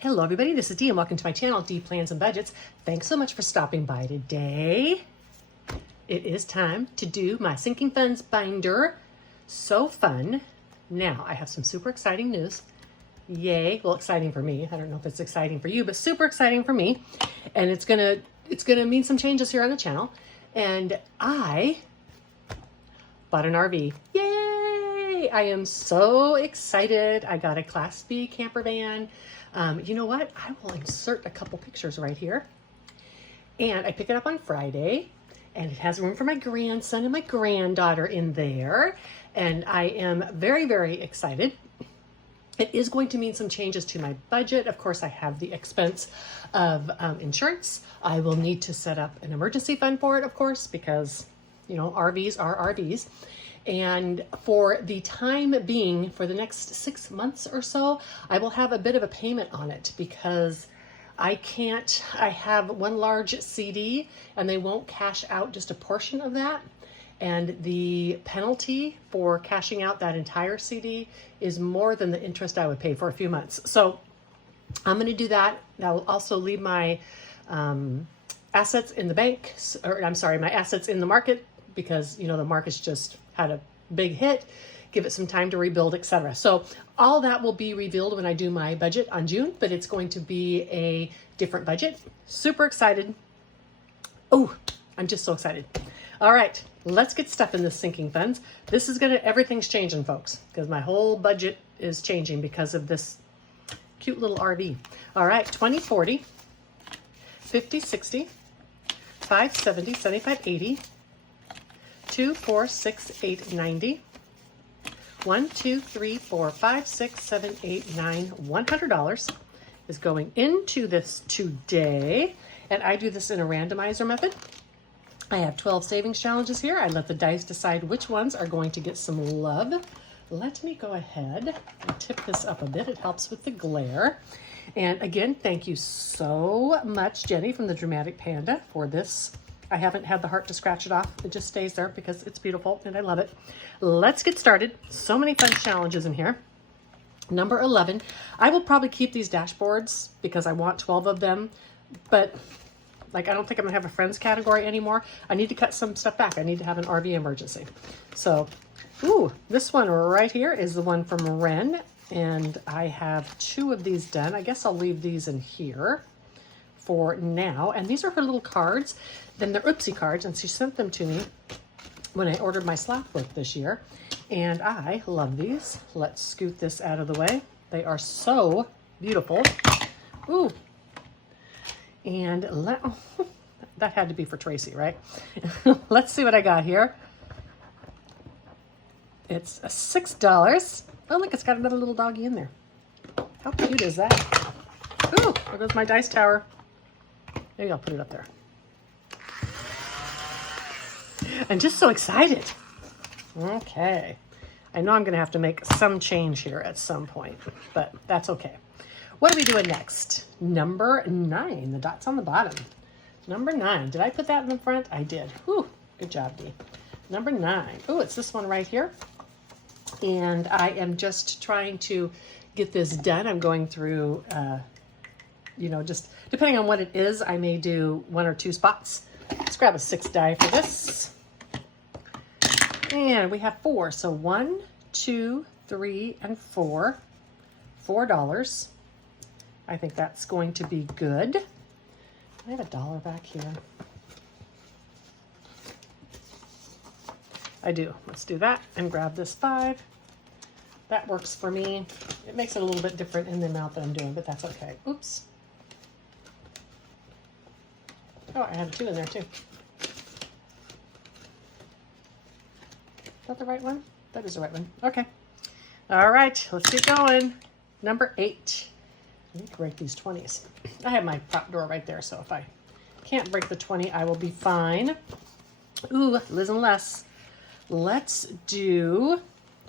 Hello everybody, this is Dee and welcome to my channel, Dee Plans and Budgets. Thanks so much for stopping by today. It is time to do my sinking funds binder. So fun. Now, I have some super exciting news. Yay, well, exciting for me. I don't know if it's exciting for you, but super exciting for me. And it's gonna mean some changes here on the channel. And I bought an RV. Yay! I am so excited. I got a Class B camper van. You know what? I will insert a couple pictures right here. And I pick it up on Friday, and it has room for my grandson and my granddaughter in there. And I am very, very excited. It is going to mean some changes to my budget. Of course, I have the expense of insurance. I will need to set up an emergency fund for it, of course, because, you know, RVs are RVs. And for the time being, for the next 6 months or so, I will have a bit of a payment on it because I have one large CD and they won't cash out just a portion of that. And the penalty for cashing out that entire CD is more than the interest I would pay for a few months. So I'm going to do that. I'll also leave my assets in the bank, or I'm sorry, my assets in the market, because, you know, the market's just had a big hit. Give it some time to rebuild, etc. So all that will be revealed when I do my budget on June, but it's going to be a different budget. Super excited. Oh, I'm just so excited. All right, let's get stuff in this sinking funds. This is everything's changing, folks, because my whole budget is changing because of this cute little RV. All right, 20, 40, 50, 60, 5, 70, 75, 80, 2, 4, 6, 8, 90, 1, 2, 3, 4, 5, 6, 7, 8, 9, $100 is going into this today. And I do this in a randomizer method. I have 12 savings challenges here. I let the dice decide which ones are going to get some love. Let me go ahead and tip this up a bit. It helps with the glare. And again, thank you so much, Jenny from the Dramatic Panda, for this. I haven't had the heart to scratch it off. It just stays there because it's beautiful and I love it. Let's get started. So many fun challenges in here. Number 11. I will probably keep these dashboards because I want 12 of them, but I don't think I'm gonna have a friends category anymore. I need to cut some stuff back. I need to have an RV emergency. So, this one right here is the one from Ren, and I have 2 of these done. I guess I'll leave these in here for now. And these are her little cards. Then they're Oopsie cards, and she sent them to me when I ordered my slap book this year. And I love these. Let's scoot this out of the way. They are so beautiful. Ooh. And that had to be for Tracy, right? Let's see what I got here. It's $6. Oh, look, it's got another little doggy in there. How cute is that? Ooh, there goes my dice tower. Maybe I'll put it up there. I'm just so excited. Okay. I know I'm going to have to make some change here at some point, but that's okay. What are we doing next? Number 9, the dots on the bottom. Number 9. Did I put that in the front? I did. Whew, good job, Dee. Number 9. Oh, it's this one right here. And I am just trying to get this done. I'm going through, just depending on what it is, I may do 1 or 2 spots. Let's grab a 6 die for this. And we have 4. So 1, 2, 3, and 4. $4. I think that's going to be good. I have $1 back here. I do. Let's do that and grab this 5. That works for me. It makes it a little bit different in the amount that I'm doing, but that's okay. Oops. Oh, I had a 2 in there too. Is that the right one? That is the right one. Okay. All right, let's get going. Number 8. I need to break these 20s. I have my prop door right there, so if I can't break the 20, I will be fine. Ooh, Liz and Les. Let's do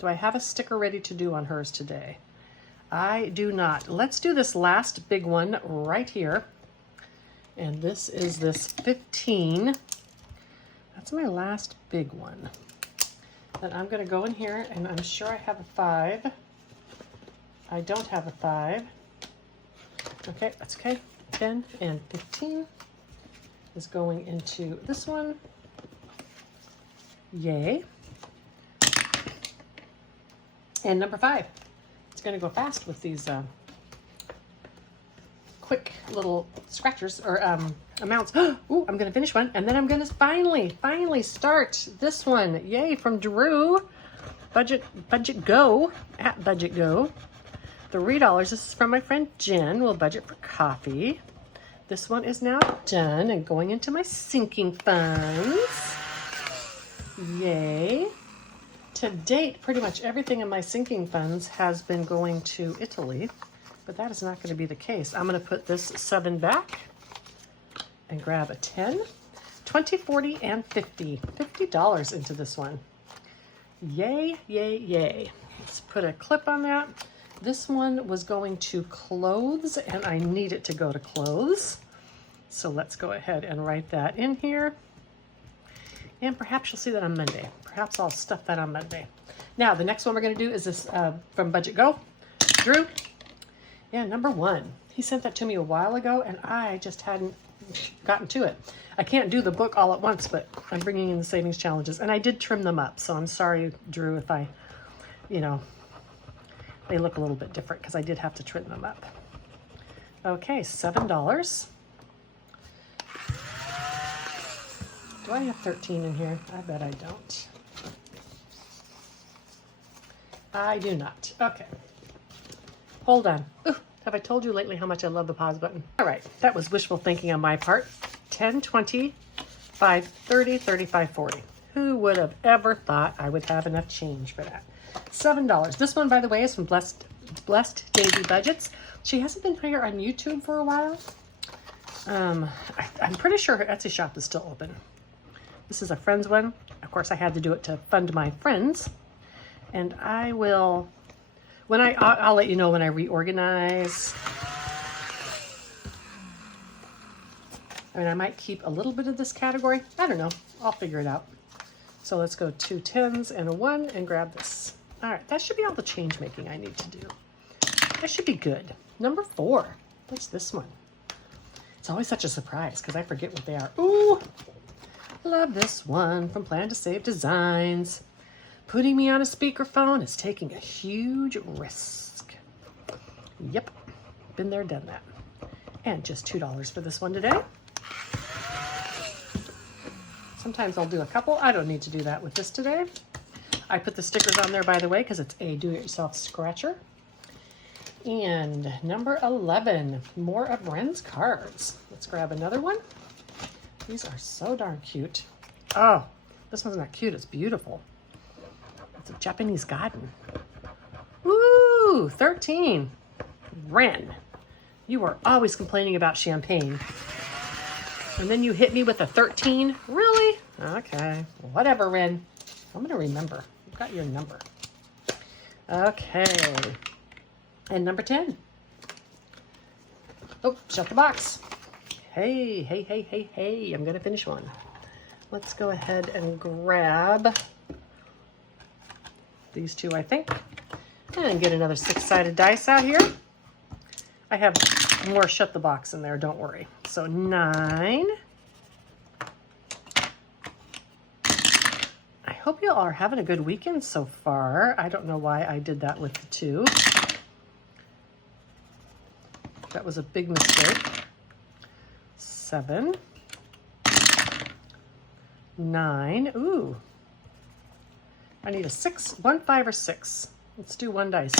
I have a sticker ready to do on hers today? I do not. Let's do this last big one right here. And this is this 15. That's my last big one. Then I'm going to go in here, and I'm sure I have a 5. I don't have a 5. Okay, that's okay. 10 and 15 is going into this one. Yay. And number 5. It's going to go fast with these quick little scratchers or amounts. Ooh, I'm going to finish one, and then I'm going to finally start this one. Yay, from Drew. Budget Go, at Budget Go. $3. This is from my friend Jen. We'll budget for coffee. This one is now done and going into my sinking funds. Yay. To date, pretty much everything in my sinking funds has been going to Italy, but that is not going to be the case. I'm going to put this 7 back and grab a 10, 20, 40, and 50. $50 into this one. Yay, yay, yay. Let's put a clip on that. This one was going to clothes, and I need it to go to clothes. So let's go ahead and write that in here. And perhaps you'll see that on Monday. Perhaps I'll stuff that on Monday. Now, the next one we're going to do is this from Budget Go. Drew. Yeah, number 1. He sent that to me a while ago, and I just hadn't gotten to it. I can't do the book all at once, but I'm bringing in the savings challenges. And I did trim them up, so I'm sorry, Drew, if I, they look a little bit different because I did have to trim them up. Okay, $7. Do I have 13 in here? I bet I don't. I do not. Okay. Hold on. Ooh, have I told you lately how much I love the pause button? All right, that was wishful thinking on my part. 10, 20, 5, 30, 35, 40. Who would have ever thought I would have enough change for that? $7. This one, by the way, is from Blessed Daisy Budgets. She hasn't been here on YouTube for a while. I'm pretty sure her Etsy shop is still open. This is a friend's one. Of course, I had to do it to fund my friends. And I will, I'll let you know when I reorganize. I mean, I might keep a little bit of this category. I don't know. I'll figure it out. So let's go 2 10s and a 1 and grab this. All right, that should be all the change making I need to do. That should be good. Number 4. What's this one? It's always such a surprise because I forget what they are. Ooh, love this one from Plan to Save Designs. Putting me on a speakerphone is taking a huge risk. Yep, been there, done that. And just $2 for this one today. Sometimes I'll do a couple. I don't need to do that with this today. I put the stickers on there, by the way, because it's a do-it-yourself scratcher. And number 11, more of Ren's cards. Let's grab another one. These are so darn cute. Oh, this one's not cute, it's beautiful. It's a Japanese garden. Woo, 13. Ren, you are always complaining about champagne. And then you hit me with a 13? Really? Okay, whatever, Ren. I'm gonna remember. I've got your number. Okay. And number 10. Oh, shut the box. Hey, hey, hey, hey, hey. I'm gonna finish one. Let's go ahead and grab these 2, I think. And get another 6-sided dice out here. I have more shut the box in there, don't worry. So 9. I hope you all are having a good weekend so far. I don't know why I did that with the 2. That was a big mistake. 7. 9. Ooh. I need a 6, 1, 5, or 6. Let's do 1 dice.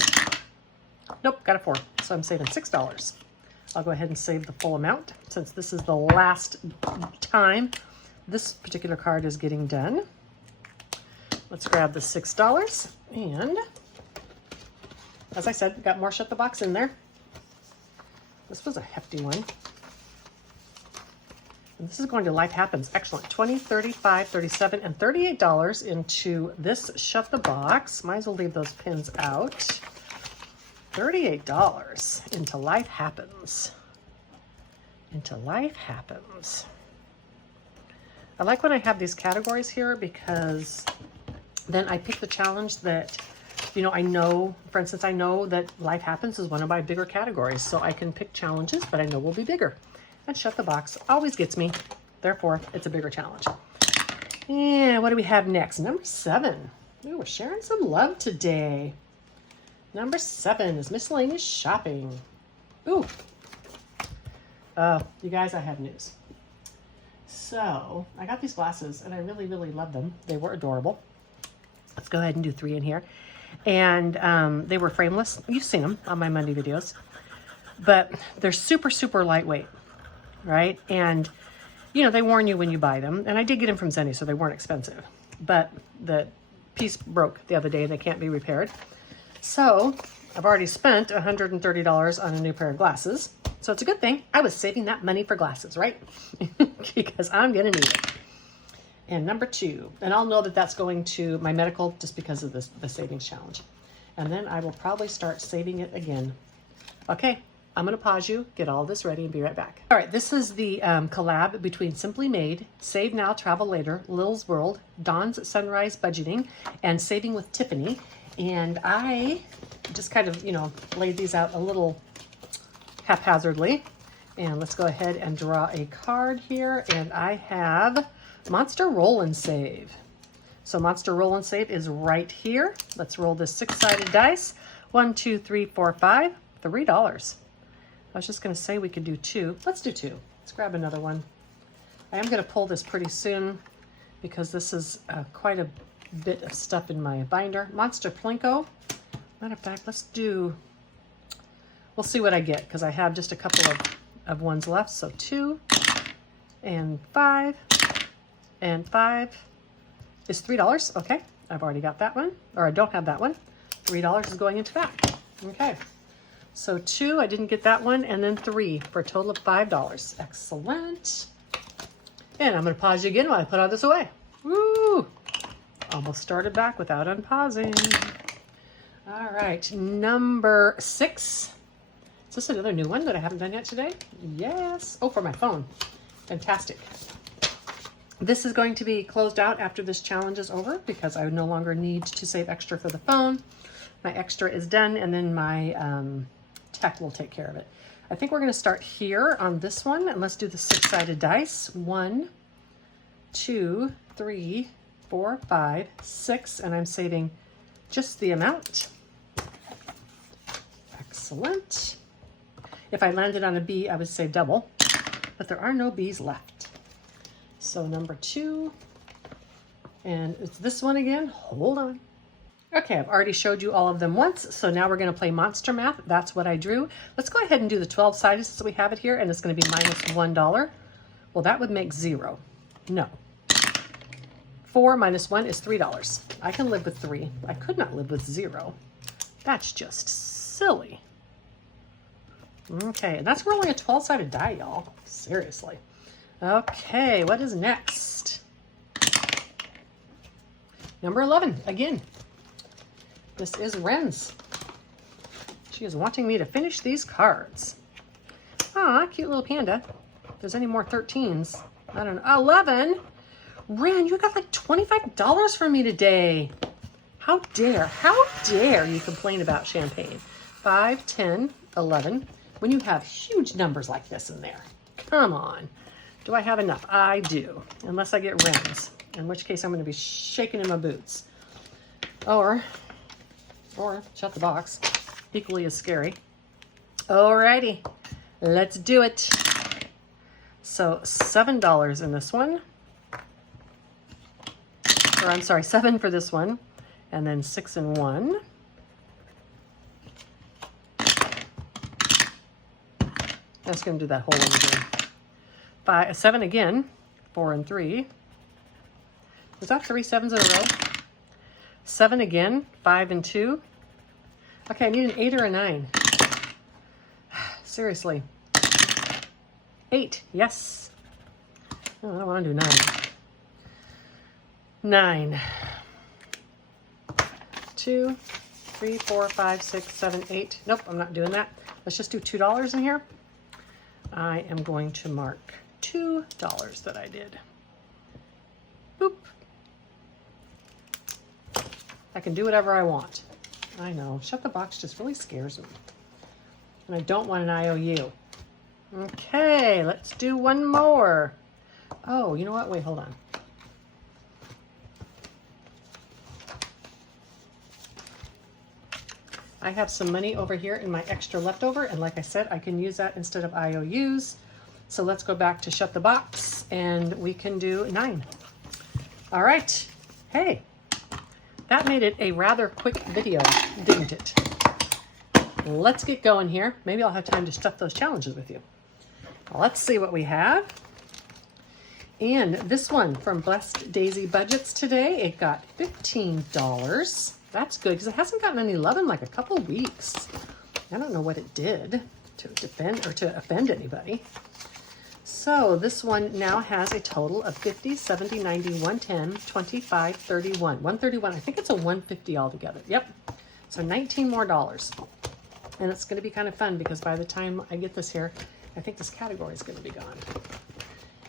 Nope, got a 4. So I'm saving $6. I'll go ahead and save the full amount since this is the last time this particular card is getting done. Let's grab the $6. And as I said, got more shut the box in there. This was a hefty one. And this is going to Life Happens. Excellent. 20, 35, 37, and $38 into this shut the box. Might as well leave those pins out. $38 into Life Happens. Into Life Happens. I like when I have these categories here because then I pick the challenge that you know, I know, for instance, I know that Life Happens is one of my bigger categories, so I can pick challenges, but I know will be bigger. And Shut the Box always gets me. Therefore, it's a bigger challenge. And what do we have next? Number 7. Ooh, we're sharing some love today. Number 7 is miscellaneous shopping. Ooh. You guys, I have news. So I got these glasses and I really, really love them. They were adorable. Let's go ahead and do 3 in here. And they were frameless. You've seen them on my Monday videos. But they're super, super lightweight, right? And, you know, they warn you when you buy them. And I did get them from Zenny, so they weren't expensive. But the piece broke the other day. They can't be repaired. So I've already spent $130 on a new pair of glasses. So it's a good thing I was saving that money for glasses, right? Because I'm going to need it. And number 2, and I'll know that that's going to my medical just because of the savings challenge. And then I will probably start saving it again. Okay, I'm going to pause you, get all this ready, and be right back. All right, this is the collab between Simply Made, Save Now, Travel Later, Lil's World, Dawn's Sunrise Budgeting, and Saving with Tiffany. And I just kind of, you know, laid these out a little haphazardly. And let's go ahead and draw a card here. And I have Monster Roll and Save. So Monster Roll and Save is right here. Let's roll this 6-sided dice. 1, 2, 3, 4, 5. $3. I was just going to say we could do 2. Let's do 2. Let's grab another one. I am going to pull this pretty soon because this is quite a bit of stuff in my binder. Monster Plinko. Matter of fact, we'll see what I get because I have just a couple of ones left. So 2 and 5 and 5 is $3. Okay, I've already got that one, or I don't have that one. $3 is going into that. Okay, so 2, I didn't get that one, and then 3 for a total of $5. Excellent. And I'm going to pause you again while I put all this away. Woo! Almost started back without unpausing. All right, number 6. Is this another new one that I haven't done yet today? Yes. Oh, for my phone. Fantastic. This is going to be closed out after this challenge is over because I no longer need to save extra for the phone. My extra is done, and then my tech will take care of it. I think we're going to start here on this one, and let's do the 6-sided dice. 1, 2, 3, 4, 5, 6, and I'm saving just the amount. Excellent. If I landed on a B, I would save double, but there are no B's left. So number 2, and it's this one again. Hold on. Okay, I've already showed you all of them once, so now we're going to play monster math. That's what I drew. Let's go ahead and do the 12-sided so we have it here, and it's going to be minus $1. Well, that would make 0. No. 4 minus 1 is $3. I can live with 3. I could not live with 0. That's just silly. Okay, and that's rolling a 12-sided die, y'all. Seriously. Okay, what is next? Number 11, again. This is Ren's. She is wanting me to finish these cards. Aw, cute little panda. If there's any more 13s, I don't know. 11? Ren, you got like $25 from me today. How dare you complain about champagne? 5, 10, 11. When you have huge numbers like this in there. Come on. Do I have enough? I do. Unless I get Ren's. In which case I'm going to be shaking in my boots. Or Shut the Box. Equally as scary. Alrighty. Let's do it. So $7 in this one. Or I'm sorry, 7 for this one. And then 6 and 1. I'm just going to do that whole one again. 7 again. 4 and 3. Was that 3 7s in a row? 7 again. 5 and 2. Okay, I need an 8 or a 9. Seriously. 8. Yes. Oh, I don't want to do 9. 9. 2, 3, 4, 5, 6, 7, 8. Nope, I'm not doing that. Let's just do $2 in here. I am going to mark $2 that I did. Boop. I can do whatever I want. I know, shut the box just really scares me. And I don't want an IOU. Okay, let's do one more. Oh, you know what? Wait, hold on. I have some money over here in my extra leftover, and like I said, I can use that instead of IOUs. So let's go back to shut the box, and we can do 9. All right. Hey, that made it a rather quick video, didn't it? Let's get going here. Maybe I'll have time to stuff those challenges with you. Let's see what we have. And this one from Blessed Daisy Budgets today, it got $15. That's good because it hasn't gotten any love in like a couple weeks. I don't know what it did to defend or to offend anybody. So this one now has a total of 50, 70, 90, 110, 25, 31. 131. I think it's a 150 altogether. Yep. So $19 more. And it's going to be kind of fun because by the time I get this here, I think this category is going to be gone.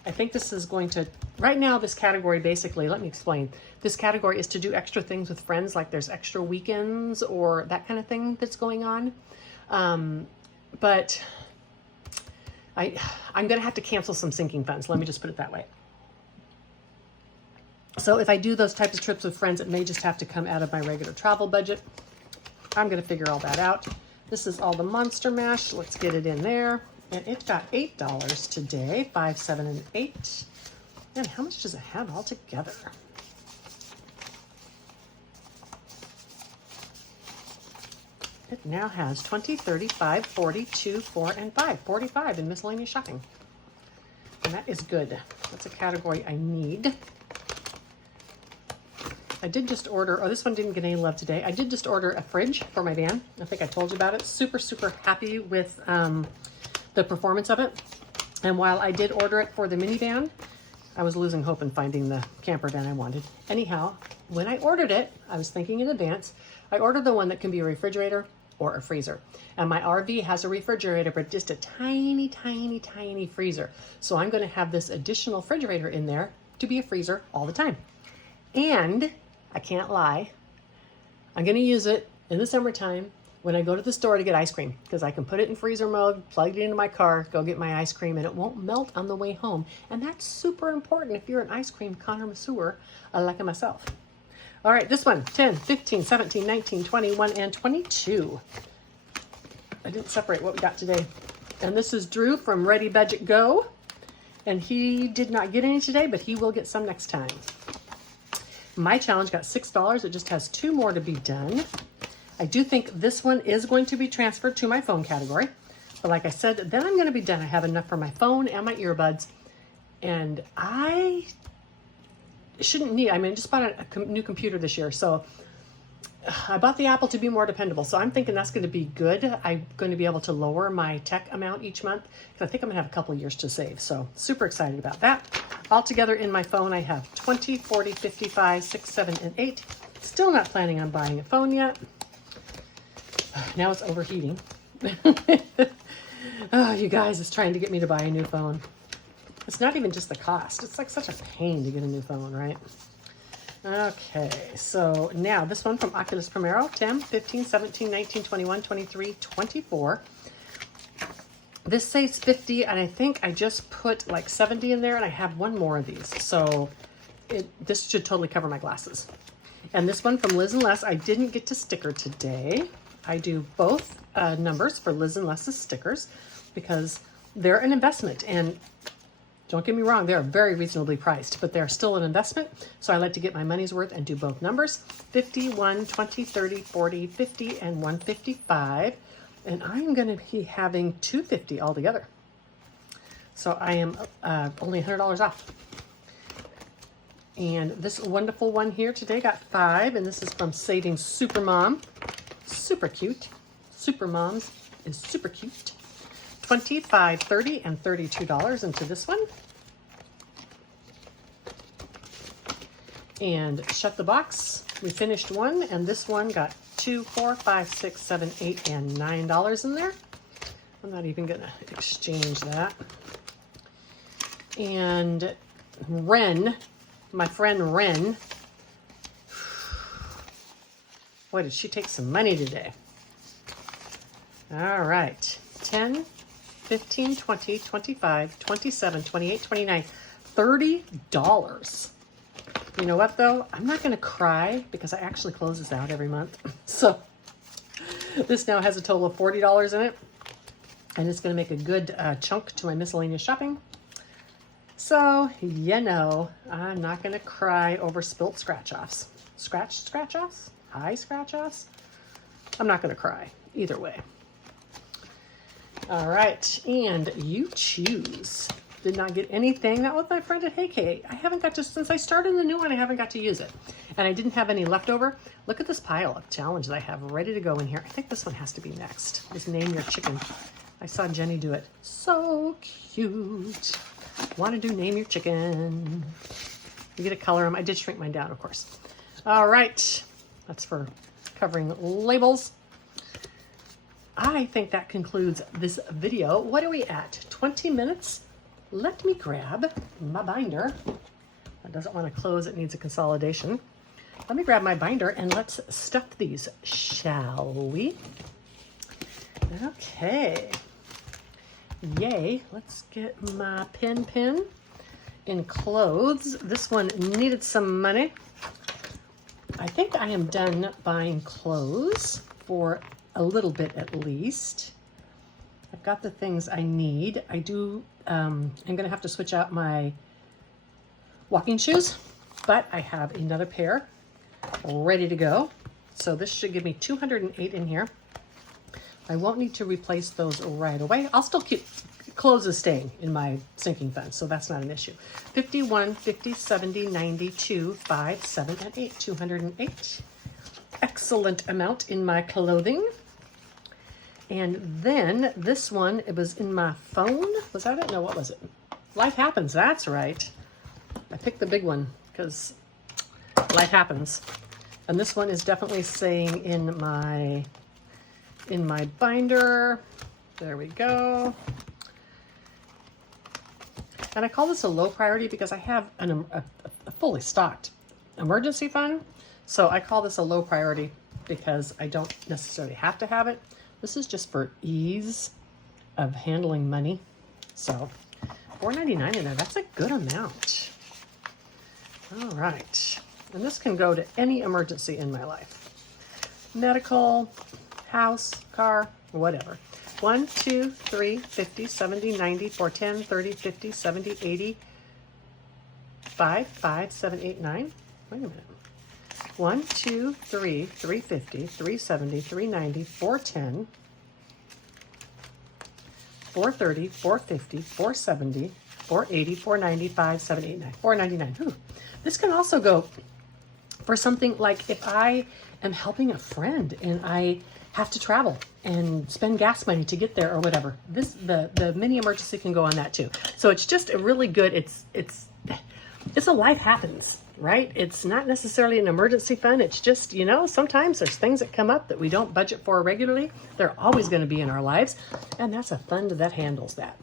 I think this is going to, right now this category basically, let me explain. This category is to do extra things with friends, like there's extra weekends or that kind of thing that's going on. But I'm going to have to cancel some sinking funds. Let me just put it that way. So if I do those types of trips with friends, it may just have to come out of my regular travel budget. I'm going to figure all that out. This is all the Monster Mash. Let's get it in there. And it got $8 today, 5, 7, and 8. And how much does it have altogether? It now has 20, 35, 42, 4, and 5. 45 in miscellaneous shopping. And that is good. That's a category I need. I did just order, oh, this one didn't get any love today. I did just order a fridge for my van. I think I told you about it. Super, super happy with the performance of it. And while I did order it for the minivan, I was losing hope in finding the camper van I wanted. Anyhow, when I ordered it, I was thinking in advance, I ordered the one that can be a refrigerator or a freezer. And my RV has a refrigerator, but just a tiny, tiny, tiny freezer. So I'm going to have this additional refrigerator in there to be a freezer all the time. And I can't lie, I'm going to use it in the summertime when I go to the store to get ice cream, because I can put it in freezer mode, plug it into my car, go get my ice cream, and it won't melt on the way home. And that's super important if you're an ice cream connoisseur like myself. All right, this one, 10, 15, 17, 19, 21, and 22. I didn't separate what we got today. And this is Drew from Ready Budget Go. And he did not get any today, but he will get some next time. My challenge got $6. It just has 2 more to be done. I do think this one is going to be transferred to my phone category. But like I said, then I'm going to be done. I have enough for my phone and my earbuds. And I shouldn't need, I mean, I just bought a new computer this year. So I bought the Apple to be more dependable. So I'm thinking that's going to be good. I'm going to be able to lower my tech amount each month, because I think I'm going to have a couple of years to save. So super excited about that. Altogether in my phone, I have 20, 40, 55, 6, 7, and 8. Still not planning on buying a phone yet. Now it's overheating. Oh, you guys, it's trying to get me to buy a new phone. It's not even just the cost. It's like such a pain to get a new phone, right? Okay, so now this one from Oculus Primero, 10, 15, 17, 19, 21, 23, 24. This says 50, and I think I just put like 70 in there, and I have one more of these. So this should totally cover my glasses. And this one from Liz and Les, I didn't get to sticker today. I do both numbers for Liz and Les's stickers because they're an investment. And don't get me wrong, they're very reasonably priced, but they're still an investment. So I like to get my money's worth and do both numbers, 51, 20, 30, 40, 50, and 155. And I'm going to be having 250 altogether. So I am only $100 off. And this wonderful one here today got 5, and this is from Saving Supermom. Super cute. Super Moms is super cute. 25, 30, and $32 into this one. And shut the box. We finished one, and this one got 2, 4, 5, 6, 7, 8, and $9 in there. I'm not even going to exchange that. And Ren, my friend Ren, Boy, did she take some money today. All right. 10, 15, 20, 25, 27, 28, 29, $30. You know what, though? I'm not going to cry because I actually close this out every month. So this now has a total of $40 in it. And it's going to make a good chunk to my miscellaneous shopping. So, you know, I'm not going to cry over spilt scratch-offs. Scratch-offs? High scratch-offs? I'm not going to cry either way. All right, and you choose. Did not get anything. That was my friend at Hey Kate. I haven't got to, since I started the new one, I haven't got to use it. And I didn't have any leftover. Look at this pile of challenge that I have ready to go in here. I think this one has to be next. Just name your chicken. I saw Jenny do it. So cute. Want to do name your chicken. You get to color them. I did shrink mine down, of course. All right. That's for covering labels. I think that concludes this video. What are we at? 20 minutes? Let me grab my binder. It doesn't want to close. It needs a consolidation. Let me grab my binder and let's stuff these, shall we? Okay. Yay. Let's get my pin in clothes. This one needed some money. I think I am done buying clothes for a little bit at least. I've got the things I need. I do, I'm gonna have to switch out my walking shoes, but I have another pair ready to go. So this should give me 208 in here. I won't need to replace those right away. I'll still keep clothes is staying in my sinking fund, so that's not an issue. 51, 50, 70, 92, 5, 7, and 8. 208. Excellent amount in my clothing. And then this one, it was in my phone. Was that it? No, what was it? Life happens. That's right. I picked the big one because life happens. And this one is definitely staying in my binder. There we go. And I call this a low priority because I have a fully stocked emergency fund. So I call this a low priority because I don't necessarily have to have it. This is just for ease of handling money. So $4.99 in there, that's a good amount. All right. And this can go to any emergency in my life. Medical, house, car, whatever. 1, 2, 3, 50, 70, 90, 410, 30, 50, 70, 80, 5, 5, 7, 8, 9. Wait a minute. 1, 2, 3, 350, 370, 390, 410, 430, 450, 470, 480, 490, 5, 7, 8, 9, 499. Ooh. This can also go for something like if I am helping a friend and I have to travel and spend gas money to get there or whatever. The mini emergency can go on that too. So it's just a really good, it's a life happens, right? It's not necessarily an emergency fund. It's just, you know, sometimes there's things that come up that we don't budget for regularly. They're always going to be in our lives. And that's a fund that handles that.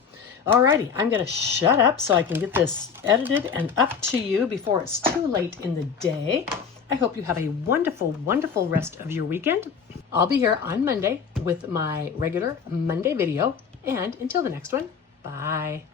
Alrighty, I'm going to shut up so I can get this edited and up to you before it's too late in the day. I hope you have a wonderful, wonderful rest of your weekend. I'll be here on Monday with my regular Monday video. And until the next one, bye.